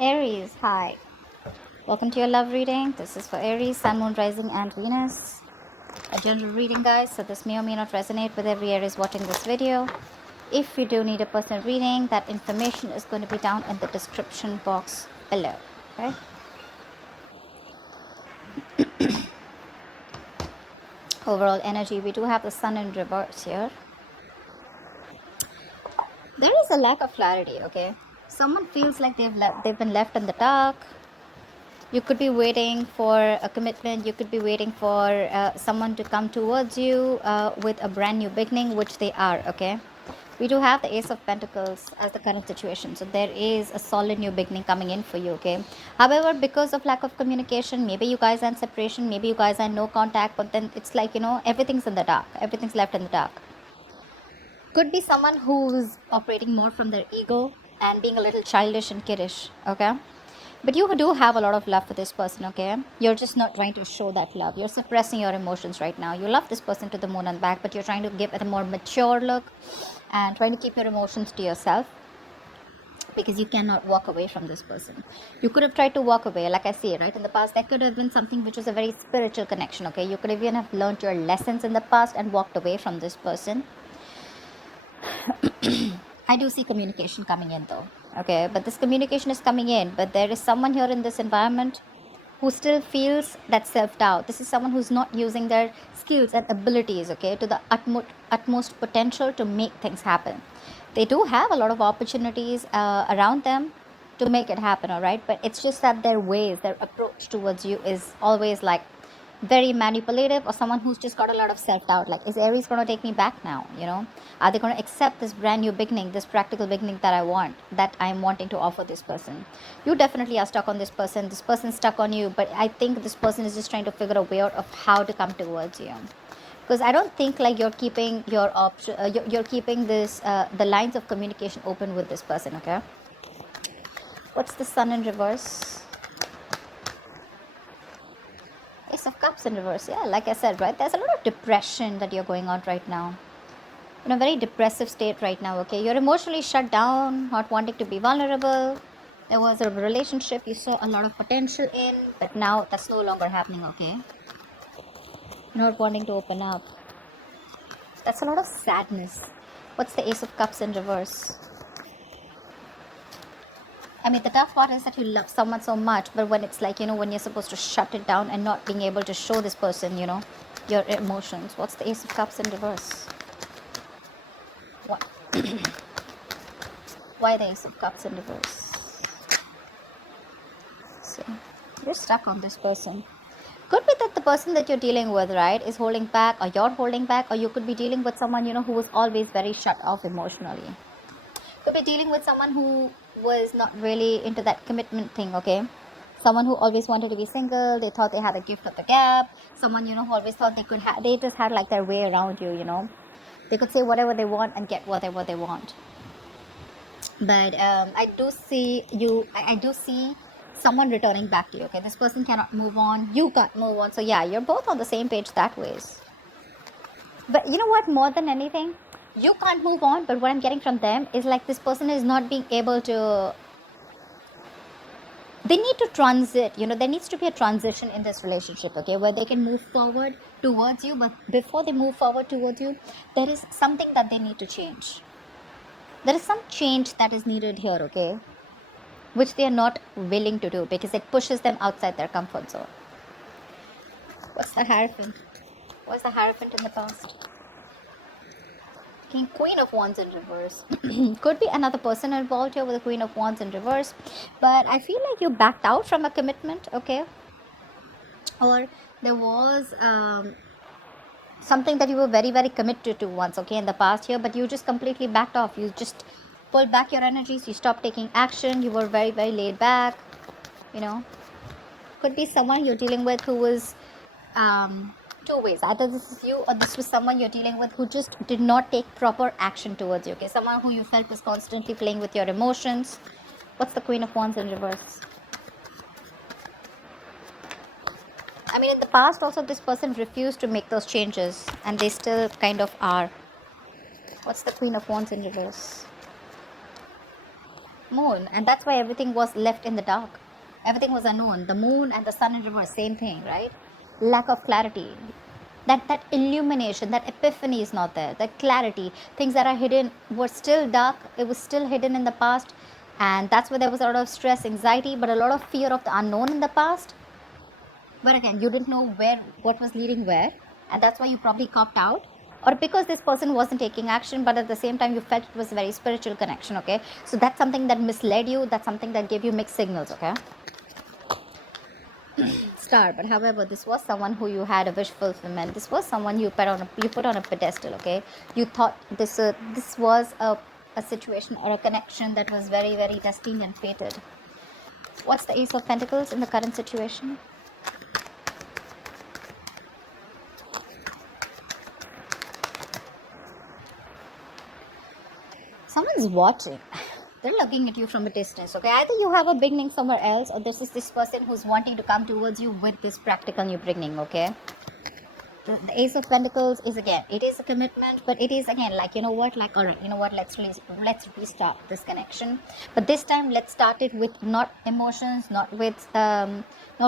Aries, hi. Welcome to your love reading. This is for Aries, Sun, Moon, Rising, and Venus. A general reading, guys, so this may or may not resonate with every Aries watching this video. If you do need a personal reading, that information is going to be down in the description box below. Okay? Overall energy, we do have the Sun in reverse here. There is a lack of clarity, okay? Someone feels like they've been left in the dark. You could be waiting for a commitment. You could be waiting for someone to come towards you with a brand new beginning, which they are, okay? We do have the Ace of Pentacles as the current situation. So there is a solid new beginning coming in for you, okay? However, because of lack of communication, maybe you guys are in separation, maybe you guys are in no contact, but then it's like, everything's in the dark. Everything's left in the dark. Could be someone who's operating more from their ego and being a little childish and kiddish, okay? But you do have a lot of love for this person, okay? You're just not trying to show that love. You're suppressing your emotions right now. You love this person to the moon and back, but you're trying to give it a more mature look and trying to keep your emotions to yourself because you cannot walk away from this person. You could have tried to walk away, like I say, right? In the past, that could have been something which was a very spiritual connection, okay? You could have even have learned your lessons in the past and walked away from this person. I do see communication coming in though, okay? But this communication is coming in, but there is someone here in this environment who still feels that self-doubt. This is someone who's not using their skills and abilities, okay, to the utmost potential to make things happen. They do have a lot of opportunities around them to make it happen, all right? But it's just that their ways, their approach towards you is always like very manipulative, or someone who's just got a lot of self-doubt, like, is Aries going to take me back now? Are they going to accept this brand new beginning, this practical beginning that I'm wanting to offer this person? You definitely are stuck on this person's stuck on you, but I think this person is just trying to figure a way out of how to come towards you, because I don't think like you're keeping your option you're keeping this the lines of communication open with this person, okay? What's the Sun in reverse? Ace of Cups in reverse. Yeah, like I said, right? There's a lot of depression that you're going on right now. In a very depressive state right now, okay? You're emotionally shut down, not wanting to be vulnerable. There was a relationship you saw a lot of potential in, but now that's no longer happening, okay? Not wanting to open up. That's a lot of sadness. What's the Ace of Cups in reverse? I mean, the tough part is that you love someone so much, but when it's like, when you're supposed to shut it down and not being able to show this person, your emotions. What's the Ace of Cups in reverse? What? Why the Ace of Cups in reverse? So, you're stuck on this person. Could be that the person that you're dealing with, right, is holding back, or you're holding back, or you could be dealing with someone, who was always very shut off emotionally. Could be dealing with someone who was not really into that commitment thing, okay? Someone who always wanted to be single. They thought they had a gift of the gab. Someone, who always thought they just had like their way around you, They could say whatever they want and get whatever they want. But I do see someone returning back to you, okay? This person cannot move on. You can't move on. So yeah, you're both on the same page that ways. But you know what? More than anything, you can't move on, but what I'm getting from them is like this person is not being able to, they need to transit, there needs to be a transition in this relationship, okay, where they can move forward towards you, but before they move forward towards you, there is something that they need to change. There is some change that is needed here, okay, which they are not willing to do because it pushes them outside their comfort zone. What's the Hierophant? What's the Hierophant in the past? Queen of Wands in reverse. Could be another person involved here with the Queen of Wands in reverse, but I feel like you backed out from a commitment, okay? Or there was something that you were very, very committed to once, okay, in the past year, but you just completely backed off. You just pulled back your energies. You stopped taking action. You were very, very laid back, Could be someone you're dealing with who was two ways. Either this is you or this was someone you're dealing with who just did not take proper action towards you, okay? Someone who you felt was constantly playing with your emotions. What's the Queen of Wands in reverse? I mean, in the past also this person refused to make those changes, and they still kind of are. What's the Queen of Wands in reverse? moon, and that's why everything was left in the dark. Everything was unknown. The moon and the sun in reverse, same thing, right? Lack of clarity. That illumination, that epiphany is not there. That clarity, things that are hidden were still dark. It was still hidden in the past, and that's where there was a lot of stress, anxiety, but a lot of fear of the unknown in the past. But again, you didn't know what was leading where, and that's why you probably copped out, or because this person wasn't taking action, but at the same time you felt it was a very spiritual connection. Okay, so that's something that misled you. That's something that gave you mixed signals. Okay. Star, but however, this was someone who you had a wish fulfillment. This was someone you put on a pedestal. Okay, you thought this was a situation or a connection that was very, very destined and fated. What's the Ace of Pentacles in the current situation? Someone's watching. They're looking at you from a distance. Okay, either you have a beginning somewhere else, or this is this person who's wanting to come towards you with this practical new beginning. Okay, the Ace of Pentacles is, again, it is a commitment, but it is again like, you know what, like, all right, you know what, let's restart this connection, but this time let's start it with not emotions, not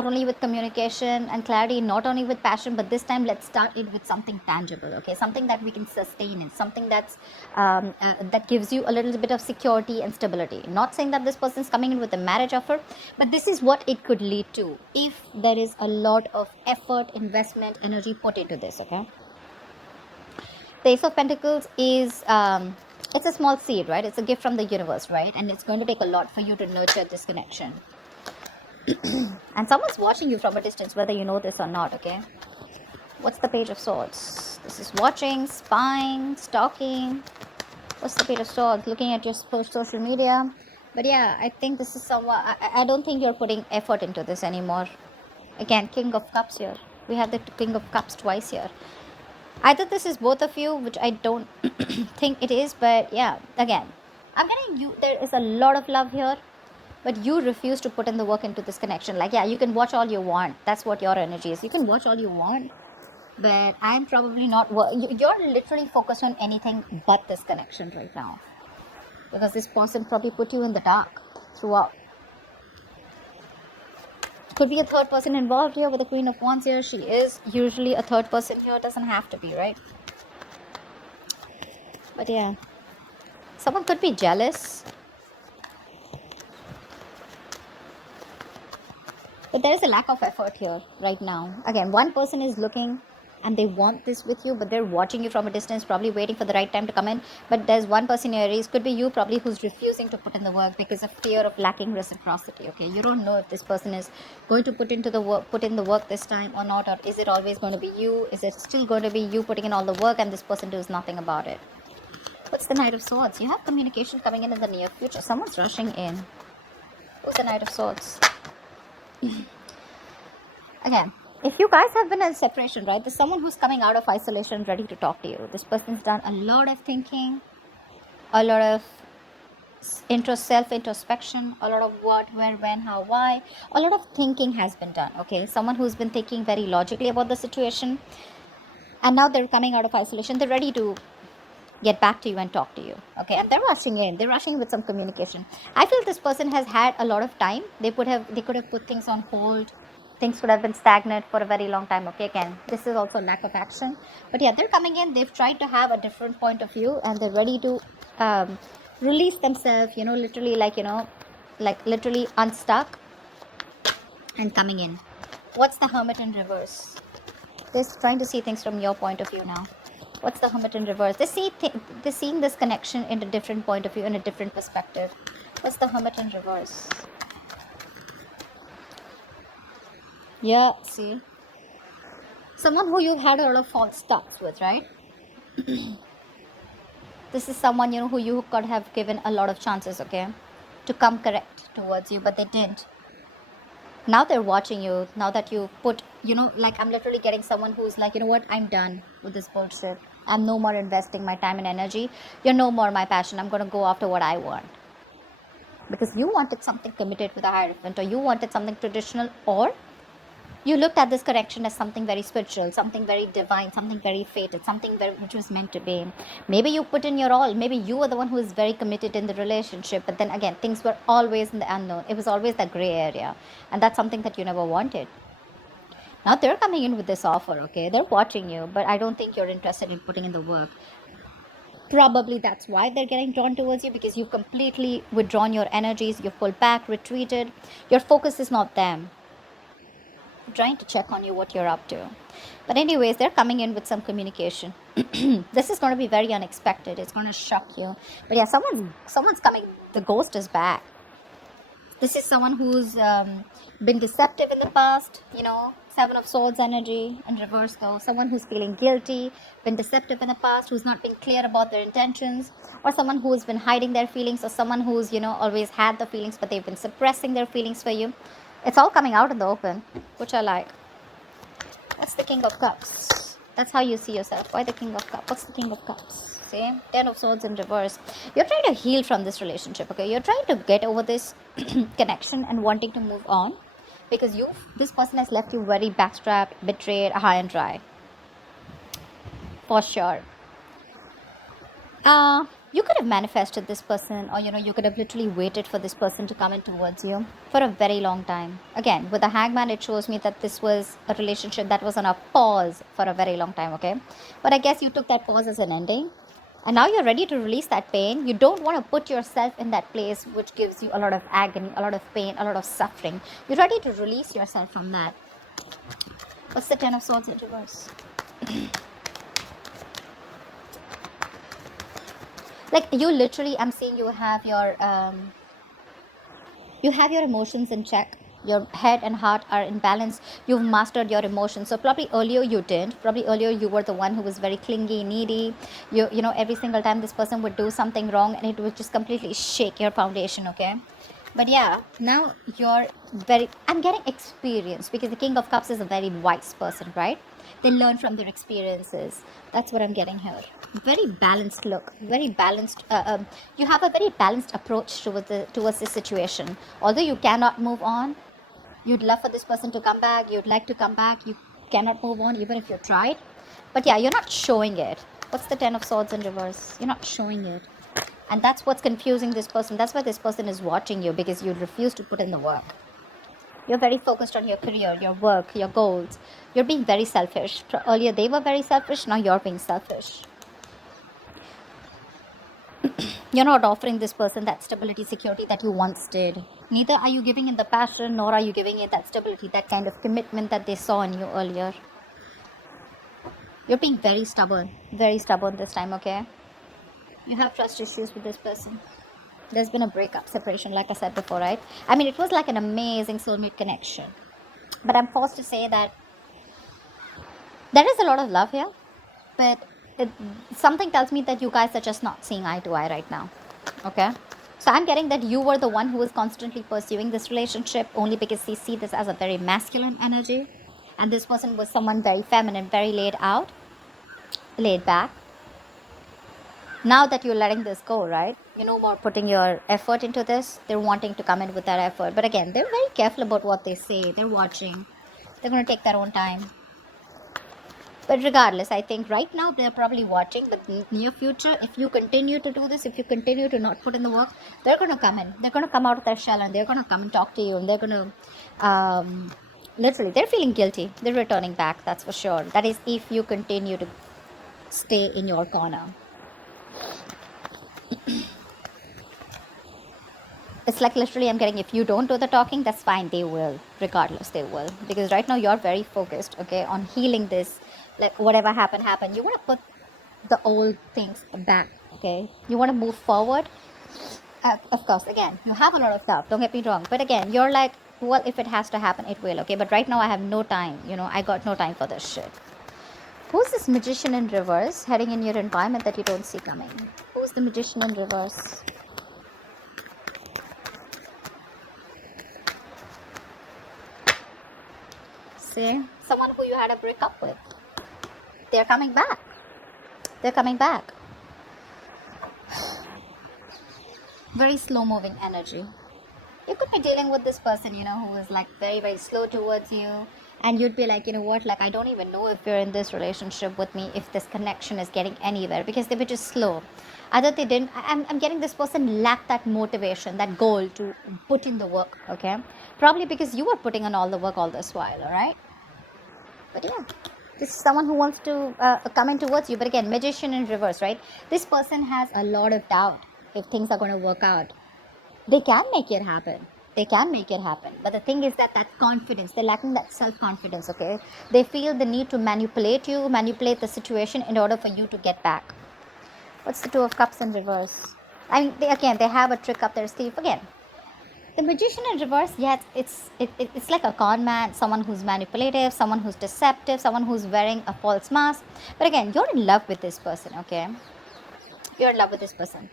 only with communication and clarity, not only with passion, but this time let's start it with something tangible. Okay, something that we can sustain in, something that's that gives you a little bit of security and stability. Not saying that this person's coming in with a marriage offer, but this is what it could lead to if there is a lot of effort, investment, energy put into this. Okay, the Ace of Pentacles is it's a small seed, right? It's a gift from the universe, right? And it's going to take a lot for you to nurture this connection. And someone's watching you from a distance, whether you know this or not. Okay, what's the Page of Swords? This is watching, spying, stalking. What's the Page of Swords? Looking at your social media. But yeah, I think this is someone, I don't think you're putting effort into this anymore. Again, King of Cups here. We have the King of Cups twice here. Either this is both of you, which I don't think it is, but yeah, again, I'm getting you, there is a lot of love here, but you refuse to put in the work into this connection. Like, yeah, you can watch all you want. That's what your energy is. You can watch all you want, but I'm probably not, you're literally focused on anything but this connection right now, because this person probably put you in the dark throughout. Could be a third person involved here with the Queen of Wands here. She is usually a third person here. Doesn't have to be, right? But yeah, someone could be jealous. But there is a lack of effort here right now. Again, one person is looking and they want this with you, but they're watching you from a distance, probably waiting for the right time to come in. But there's one person here, Aries, could be you probably, who's refusing to put in the work because of fear of lacking reciprocity. Okay, you don't know if this person is going to put in the work this time or not, or is it always going to be you? Is it still going to be you putting in all the work and this person does nothing about it? What's the Knight of Swords? You have communication coming in the near future. Someone's rushing in. Who's the Knight of Swords? Again, if you guys have been in separation, right, there's someone who's coming out of isolation ready to talk to you. This person's done a lot of thinking, a lot of self-introspection, a lot of what, where, when, how, why. A lot of thinking has been done. Okay, someone who's been thinking very logically about the situation, and now they're coming out of isolation. They're ready to get back to you and talk to you. Okay, and they're rushing in. They're rushing with some communication. I feel this person has had a lot of time. They could have put things on hold. Things could have been stagnant for a very long time. Okay, again, this is also lack of action. But yeah, they're coming in. They've tried to have a different point of view, and they're ready to release themselves, literally, literally unstuck and coming in. What's the Hermit in reverse? They're trying to see things from your point of view now. What's the Hermit in reverse? They're seeing this connection in a different point of view, in a different perspective. What's the Hermit in reverse? Yeah, see? Someone who you've had a lot of false starts with, right? This is someone, who you could have given a lot of chances, okay, to come correct towards you, but they didn't. Now they're watching you. Now that you put, I'm literally getting someone who's like, you know what, I'm done with this bullshit. I'm no more investing my time and energy. You're no more my passion. I'm going to go after what I want. Because you wanted something committed with a Hierophant, or you wanted something traditional, or You looked at this connection as something very spiritual, something very divine, something very fated, something very which was meant to be. Maybe you put in your all. Maybe you were the one who was very committed in the relationship, but then again, things were always in the unknown. It was always that gray area, and that's something that you never wanted. Now they're coming in with this offer, okay? They're watching you, but I don't think you're interested in putting in the work. Probably that's why they're getting drawn towards you, because you've completely withdrawn your energies, you've pulled back, retreated. Your focus is not them. Trying to check on you, what you're up to. But anyways, they're coming in with some communication. This is going to be very unexpected. It's going to shock you. But yeah, someone's coming. The ghost is back. This is someone who's been deceptive in the past, Seven of Swords energy in reverse though. Someone who's feeling guilty, been deceptive in the past, who's not been clear about their intentions, or someone who's been hiding their feelings, or someone who's, always had the feelings, but they've been suppressing their feelings for you. It's all coming out in the open, which I like. What's the King of Cups? That's how you see yourself. Why the King of Cups? What's the King of Cups? See? Ten of Swords in reverse. You're trying to heal from this relationship, okay? You're trying to get over this connection and wanting to move on, because this person has left you very backstrapped, betrayed, high and dry. For sure. You could have manifested this person, or you could have literally waited for this person to come in towards you for a very long time. Again, with the Hangman, it shows me that this was a relationship that was on a pause for a very long time, okay? But I guess you took that pause as an ending, and now you're ready to release that pain. You don't want to put yourself in that place which gives you a lot of agony, a lot of pain, a lot of suffering. You're ready to release yourself from that. What's the Ten of Swords in reverse? Like, you literally, I'm saying you have your emotions in check. Your head and heart are in balance. You've mastered your emotions. So probably earlier you didn't. Probably earlier you were the one who was very clingy, needy. Every single time this person would do something wrong, and it would just completely shake your foundation, okay? But yeah, now I'm getting experience, because the King of Cups is a very wise person, right? They learn from their experiences. That's what I'm getting here. Very balanced look, very balanced. You have a very balanced approach towards this situation. Although you cannot move on, you'd love for this person to come back. You'd like to come back. You cannot move on, even if you tried. But yeah, you're not showing it. What's the Ten of Swords in reverse? You're not showing it. And that's what's confusing this person. That's why this person is watching you, because you refuse to put in the work. You're very focused on your career, your work, your goals. You're being very selfish. Earlier they were very selfish. Now you're being selfish. You're not offering this person that stability, security that you once did. Neither are you giving it the passion, nor are you giving it that stability, that kind of commitment that they saw in you earlier. You're being very stubborn this time, okay? You have trust issues with this person. There's been a breakup, separation, like I said before, right? I mean, it was like an amazing soulmate connection. But I'm forced to say that there is a lot of love here, but something tells me that you guys are just not seeing eye to eye right now, okay? So I'm getting that you were the one who was constantly pursuing this relationship only because you see this as a very masculine energy, and this person was someone very feminine, very laid back. Now that you're letting this go, right? You're no more putting your effort into this. They're wanting to come in with that effort. But again, they're very careful about what they say. They're watching. They're going to take their own time. But regardless, I think right now they're probably watching. But in the near future, if you continue to do this, if you continue to not put in the work, they're going to come in. They're going to come out of their shell, and they're going to come and talk to you. And they're going to, literally, they're feeling guilty. They're returning back, that's for sure. That is if you continue to stay in your corner. It's like literally I'm getting, if you don't do the talking, that's fine. They will. Regardless, they will. Because right now you're very focused, okay, on healing this. Like, whatever happened. You want to put the old things back, okay? You want to move forward. Of course, again, you have a lot of love. Don't get me wrong. But again, you're like, well, if it has to happen, it will, okay? But right now I have no time. I got no time for this shit. Who's this Magician in reverse heading in your environment that you don't see coming? Who's the Magician in reverse? See? Someone who you had a breakup with. They're coming back. Very slow moving energy. You could be dealing with this person, who is like very, very slow towards you. And you'd be like, you know what, like I don't even know if you're in this relationship with me, if this connection is getting anywhere, because they were just slow. Either they didn't, I'm getting this person lacked that motivation, that goal to put in the work, okay? Probably because you were putting in all the work all this while, all right? But yeah, this is someone who wants to come in towards you. But again, magician in reverse, right? This person has a lot of doubt if things are going to work out. They can make it happen. They can make it happen. But the thing is that confidence, they're lacking that self-confidence, okay? They feel the need to manipulate you, manipulate the situation in order for you to get back. What's the Two of Cups in reverse? I mean, they have a trick up their sleeve again. The magician in reverse, yes, it's like a con man, someone who's manipulative, someone who's deceptive, someone who's wearing a false mask. But again, you're in love with this person, okay? You're in love with this person.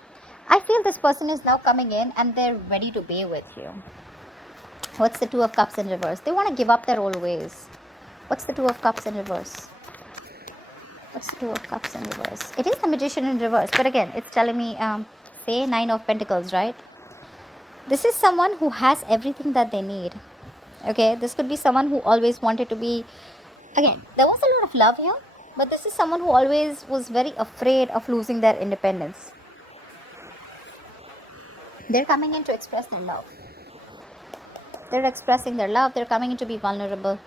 I feel this person is now coming in and they're ready to be with you. What's the Two of Cups in reverse? They want to give up their old ways. What's the Two of Cups in reverse? What's the Two of Cups in reverse? It is the magician in reverse, but again, it's telling me, say Nine of Pentacles, right? This is someone who has everything that they need. Okay, this could be someone who always wanted to be, again, there was a lot of love here, but this is someone who always was very afraid of losing their independence. They're coming in to express their love. They're expressing their love. They're coming in to be vulnerable.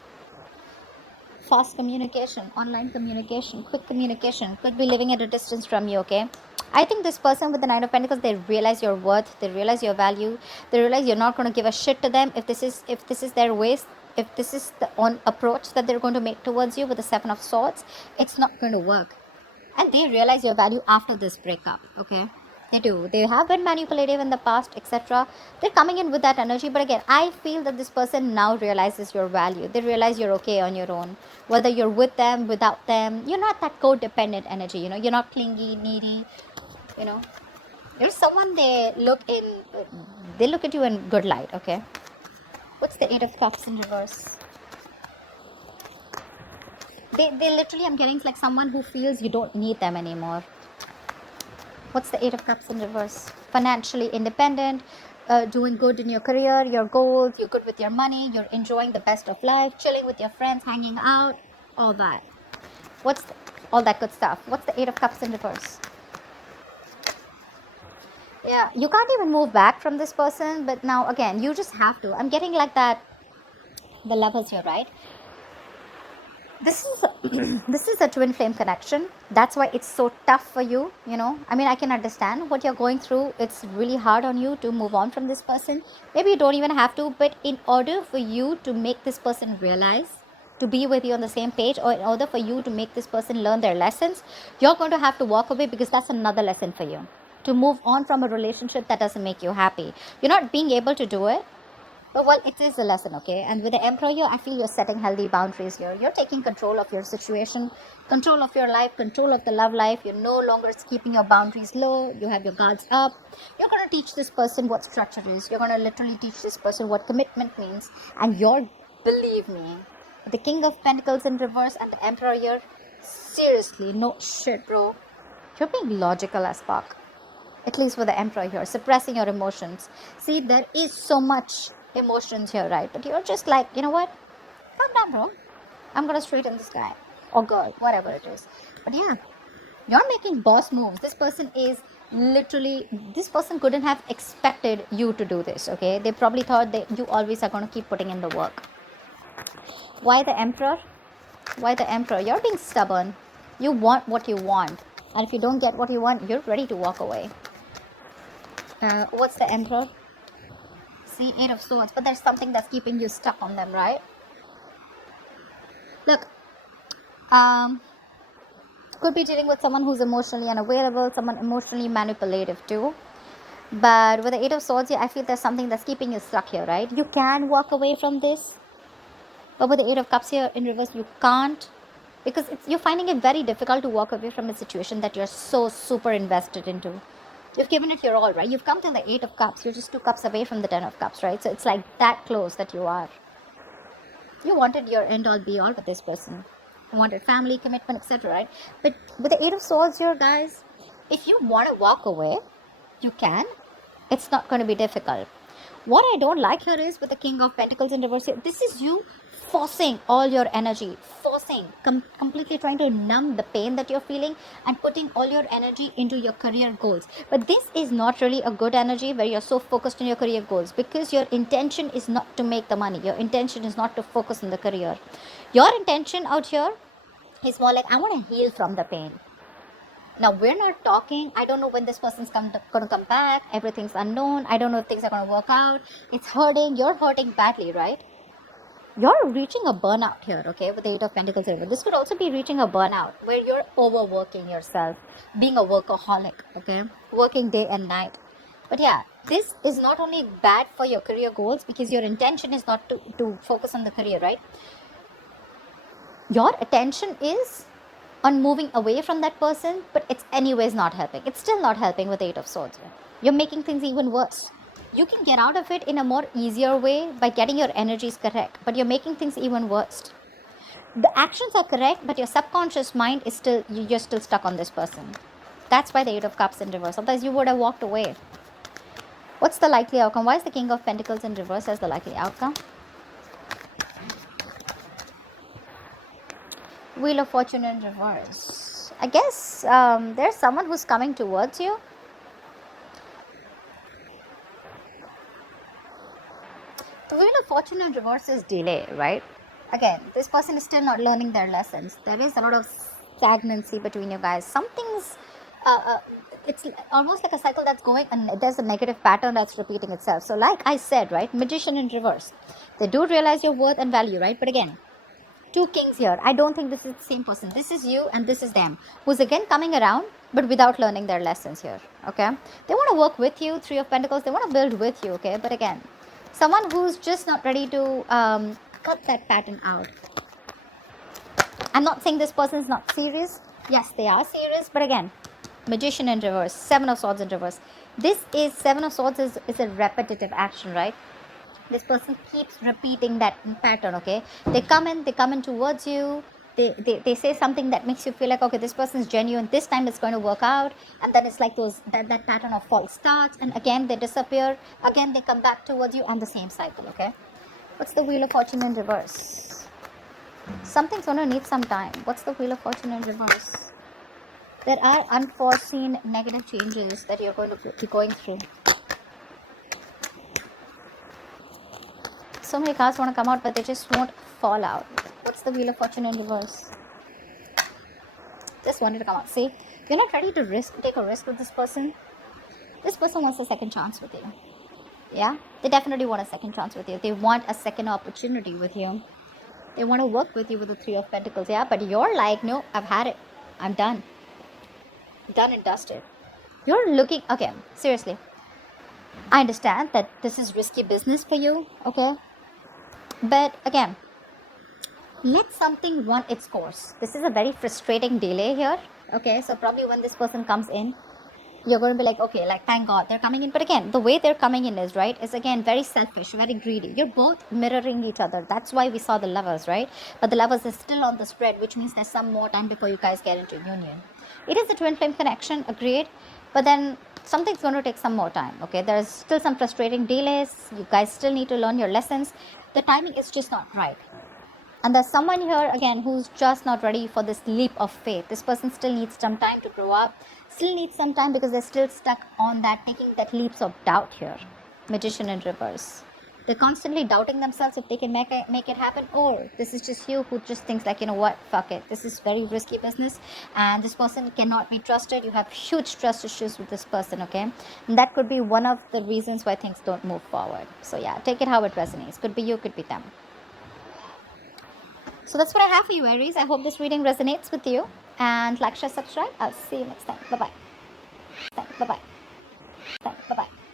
Fast communication, online communication, quick communication, could be living at a distance from you, okay? I think this person with the Nine of Pentacles, they realize your worth, they realize your value, they realize you're not going to give a shit to them if this is their ways, if this is the approach that they're going to make towards you with the Seven of Swords, it's not going to work. And they realize your value after this breakup, okay? They do. They have been manipulative in the past, etc. They're coming in with that energy. But again, I feel that this person now realizes your value. They realize you're okay on your own. Whether you're with them, without them, you're not that codependent energy, you know. You're not clingy, needy, you know. You're someone they look at you in good light, okay? What's the Eight of Cups in reverse? They literally, I'm getting like someone who feels you don't need them anymore. What's the Eight of Cups in reverse? Financially independent, doing good in your career, your goals, you're good with your money, you're enjoying the best of life, chilling with your friends, hanging out, all that. All that good stuff. What's the Eight of Cups in reverse? Yeah, you can't even move back from this person, but now again, you just have to. I'm getting like that, the Lovers here, right? This is a twin flame connection. That's why it's so tough for you, you know. I mean, I can understand what you're going through. It's really hard on you to move on from this person. Maybe you don't even have to, but in order for you to make this person realize, to be with you on the same page, or in order for you to make this person learn their lessons, you're going to have to walk away, because that's another lesson for you. To move on from a relationship that doesn't make you happy. You're not being able to do it. But well, it is a lesson, okay? And with the Emperor here, I feel you're setting healthy boundaries here. You're taking control of your situation, control of your life, control of the love life. You're no longer keeping your boundaries low. You have your guards up. You're going to teach this person what structure is. You're going to literally teach this person what commitment means. And believe me, the King of Pentacles in reverse and the Emperor here, seriously, no shit, bro. You're being logical as fuck. At least for the Emperor here, suppressing your emotions. See, there is so much emotions here, right? But you're just like, you know what? Calm down, bro. I'm gonna straighten this guy. Or girl, whatever it is. But yeah, you're making boss moves. This person couldn't have expected you to do this, okay? They probably thought that you always are gonna keep putting in the work. Why the Emperor? Why the Emperor? You're being stubborn. You want what you want. And if you don't get what you want, you're ready to walk away. What's the Emperor? See, Eight of Swords, but there's something that's keeping you stuck on them, right? Look, could be dealing with someone who's emotionally unavailable, someone emotionally manipulative too. But with the Eight of Swords here, I feel there's something that's keeping you stuck here, right? You can walk away from this, but with the Eight of Cups here in reverse, you can't, because you're finding it very difficult to walk away from a situation that you're so super invested into. You've given it your all, right? You've come to the Eight of Cups. You're just 2 cups away from the 10 of Cups, right? So it's like that close that you are. You wanted your end all be all with this person. You wanted family, commitment, etc., right? But with the Eight of Swords here, guys, if you want to walk away, you can. It's not going to be difficult. What I don't like here is with the King of Pentacles in reverse here, this is you forcing all your energy, completely trying to numb the pain that you're feeling and putting all your energy into your career goals. But this is not really a good energy where you're so focused on your career goals, because your intention is not to make the money. Your intention is not to focus on the career. Your intention out here is more like, I want to heal from the pain. Now, we're not talking. I don't know when this person's going to come back. Everything's unknown. I don't know if things are going to work out. It's hurting. You're hurting badly, right? You're reaching a burnout here, okay, with the Eight of Pentacles here. But this could also be reaching a burnout where you're overworking yourself, being a workaholic, okay, working day and night. But yeah, this is not only bad for your career goals, because your intention is not to focus on the career, right? Your attention is on moving away from that person, but it's anyways not helping. It's still not helping with the Eight of Swords. You're making things even worse. You can get out of it in a more easier way by getting your energies correct, but you're making things even worse. The actions are correct, but your subconscious mind is still, you're still stuck on this person. That's why the Eight of Cups in reverse. Otherwise, you would have walked away. What's the likely outcome? Why is the King of Pentacles in reverse as the likely outcome? Wheel of Fortune in reverse. I guess there's someone who's coming towards you. The Wheel of Fortune in reverse is delay, right? Again, this person is still not learning their lessons. There is a lot of stagnancy between you guys. Something's, it's almost like a cycle that's going, and there's a negative pattern that's repeating itself. So like I said, right, Magician in reverse. They do realize your worth and value, right? But again, two kings here. I don't think this is the same person. This is you and this is them, who's again coming around, but without learning their lessons here, okay? They want to work with you, Three of Pentacles. They want to build with you, okay? But again, someone who's just not ready to cut that pattern out. I'm not saying this person is not serious. Yes, they are serious, but again, Magician in reverse, Seven of Swords in reverse. This is, Seven of Swords is a repetitive action, right? This person keeps repeating that pattern, okay? They come in towards you. They say something that makes you feel like, okay, this person is genuine. This time it's going to work out. And then it's like that pattern of false starts. And again, they disappear. Again, they come back towards you, and the same cycle, okay? What's the Wheel of Fortune in reverse? Something's going to need some time. What's the Wheel of Fortune in reverse? There are unforeseen negative changes that you're going to be going through. So many cards want to come out, but they just won't fall out. What's the Wheel of Fortune in reverse? Just wanted to come out. See, you're not ready to take a risk with this person. This person wants a second chance with you. Yeah, they definitely want a second chance with you. They want a second opportunity with you. They want to work with you with the Three of Pentacles. Yeah, but you're like, no, I've had it. I'm done. Done and dusted. You're looking, okay, seriously. I understand that this is risky business for you, okay? But again, let something run its course. This is a very frustrating delay here, okay? So probably when this person comes in, you're going to be like, okay, like, thank God they're coming in. But again, the way they're coming in is, right, is again very selfish, very greedy. You're both mirroring each other. That's why we saw the Lovers, right? But the Lovers is still on the spread, which means there's some more time before you guys get into union. It is a twin flame connection, agreed. But then something's going to take some more time, okay? There's still some frustrating delays. You guys still need to learn your lessons. The timing is just not right. And there's someone here, again, who's just not ready for this leap of faith. This person still needs some time to grow up. Still needs some time because they're still stuck on that, taking that leaps of doubt here. Magician in reverse. They're constantly doubting themselves if they can make it happen. Or this is just you who just thinks like, you know what, fuck it. This is very risky business. And this person cannot be trusted. You have huge trust issues with this person, okay? And that could be one of the reasons why things don't move forward. So yeah, take it how it resonates. Could be you, could be them. So that's what I have for you, Aries. I hope this reading resonates with you. And like, share, subscribe. I'll see you next time. Bye-bye.